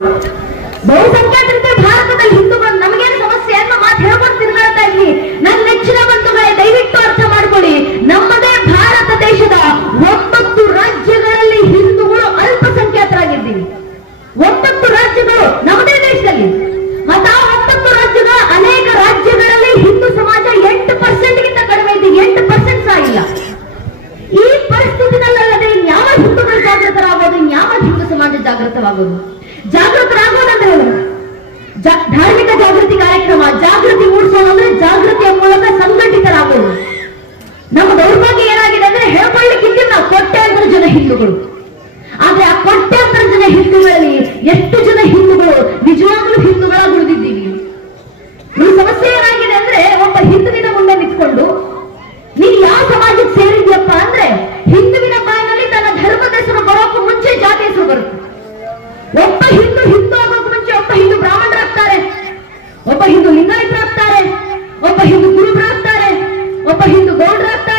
ಬಹುಸಂಖ್ಯಾತರಿದ್ದ ಭಾರತದಲ್ಲಿ ಹಿಂದೂಗಳು ನಮಗೇನು ಸಮಸ್ಯೆ ಅನ್ನೋ ಮಾತು ಹೇಳ್ಕೊಂಡು ತಿರುಗಾಡ್ತಾ ಇದ್ವಿ. ನನ್ನ ನೆಚ್ಚಿನ ಬಂಧುಗಳೇ, ದಯವಿಟ್ಟು ಅರ್ಥ ಮಾಡ್ಕೊಳ್ಳಿ, ನಮ್ಮದೇ ಭಾರತ ದೇಶದ 9 ರಾಜ್ಯಗಳಲ್ಲಿ ಹಿಂದೂಗಳು ಅಲ್ಪಸಂಖ್ಯಾತರಾಗಿದ್ದೀವಿ. 9 ರಾಜ್ಯಗಳು ನಮ್ಮದೇ ದೇಶದಲ್ಲಿ. ಮತ್ತ 9 ರಾಜ್ಯಗಳ ಅನೇಕ ರಾಜ್ಯಗಳಲ್ಲಿ ಹಿಂದೂ ಸಮಾಜ 8% ಕಡಿಮೆ ಇದೆ. 8% ಸಹ ಇಲ್ಲ. ಈ ಪರಿಸ್ಥಿತಿನಲ್ಲದೆ ಇನ್ಯಾವ ಹಿಂದೂಗಳು ಜಾಗೃತರಾಗೋದು, ಇನ್ಯಾವ ಹಿಂದೂ ಸಮಾಜ ಜಾಗೃತವಾಗೋದು? ಜಾಗೃತರಾಗೋದಂದ್ರೆ ಧಾರ್ಮಿಕ ಜಾಗೃತಿ ಕಾರ್ಯಕ್ರಮ, ಜಾಗೃತಿ ಮೂಡಿಸೋಣ ಅಂದ್ರೆ ಜಾಗೃತಿಯ ಮೂಲಕ ಸಂಘಟಿತರಾಗೋದು. ನಮ್ಮ ದೌರ್ಭಾಗ್ಯ ಏನಾಗಿದೆ ಅಂದ್ರೆ ಹೇಳ್ಕೊಳ್ಳಿಕ್ಕಿದ್ದು ನಾವು ಕೋಟ್ಯಾಂತರ ಜನ ಹಿಂದೂಗಳು. ಆದ್ರೆ ಆ ಕೋಟ್ಯಾಂತರ ಜನ ಹಿಂದೂಗಳಲ್ಲಿ ಎಷ್ಟು ಜನ ಹಿಂದೂಗಳು ನಿಜವಾಗ್ಲೂ ಹಿಂದೂಗಳಾಗಿ ಉಳಿದಿದ್ದೀವಿ? ಈ ಸಮಸ್ಯೆ ಏನಾಗಿದೆ ಅಂದ್ರೆ ಒಬ್ಬ ಹಿಂದುವಿನ ಮುಂದೆ ನಿಂತ್ಕೊಂಡು ನೀನು ಯಾವ ಸಮಾಜಕ್ಕೆ ಸೇರಿದ್ಯಪ್ಪ ಅಂದ್ರೆ ಹಿಂದುವಿನ ಬಾಯಿನಲ್ಲಿ ತನ್ನ ಧರ್ಮದ ಹೆಸರು ಬರೋಕ್ಕೂ ಮುಂಚೆ ಜಾತಿ ಹೆಸರು ಬರುತ್ತೆ. ಒಬ್ಬ ಹಿಂದೂ ಆಗೋಕ್ಕೂ ಮುಂಚೆ ಒಬ್ಬ ಹಿಂದೂ ಬ್ರಾಹ್ಮಣರಾಗ್ತಾರೆ, ಒಬ್ಬ ಹಿಂದೂ ಲಿಂಗಾಯತರಾಗ್ತಾರೆ, ಒಬ್ಬ ಹಿಂದೂ ಕುರುಬರಾಗ್ತಾರೆ, ಒಬ್ಬ ಹಿಂದೂ ಗೌಡರಾಗ್ತಾರೆ.